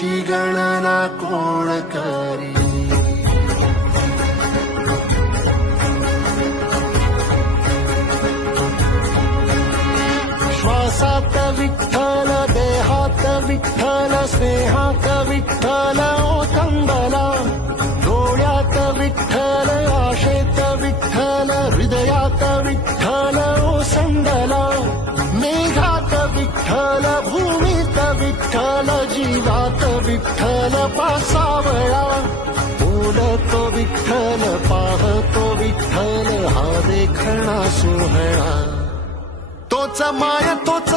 त्याची गणना कोण करी. श्वासात विठ्ठल, देहात विठ्ठल, स्नेहात विठ्ठल ओथंबला. डोळ्यात विठ्ठल, आशेत विठ्ठल, हृदयात विठ्ठल ओसंडला. मेघात विठ्ठल, भूमीत विठ्ठल, जीवात विठ्ठल पासावळा. बोलतो विठ्ठल, पाहतो विठ्ठल, हा देखणा सोहळा. तोच माय तोच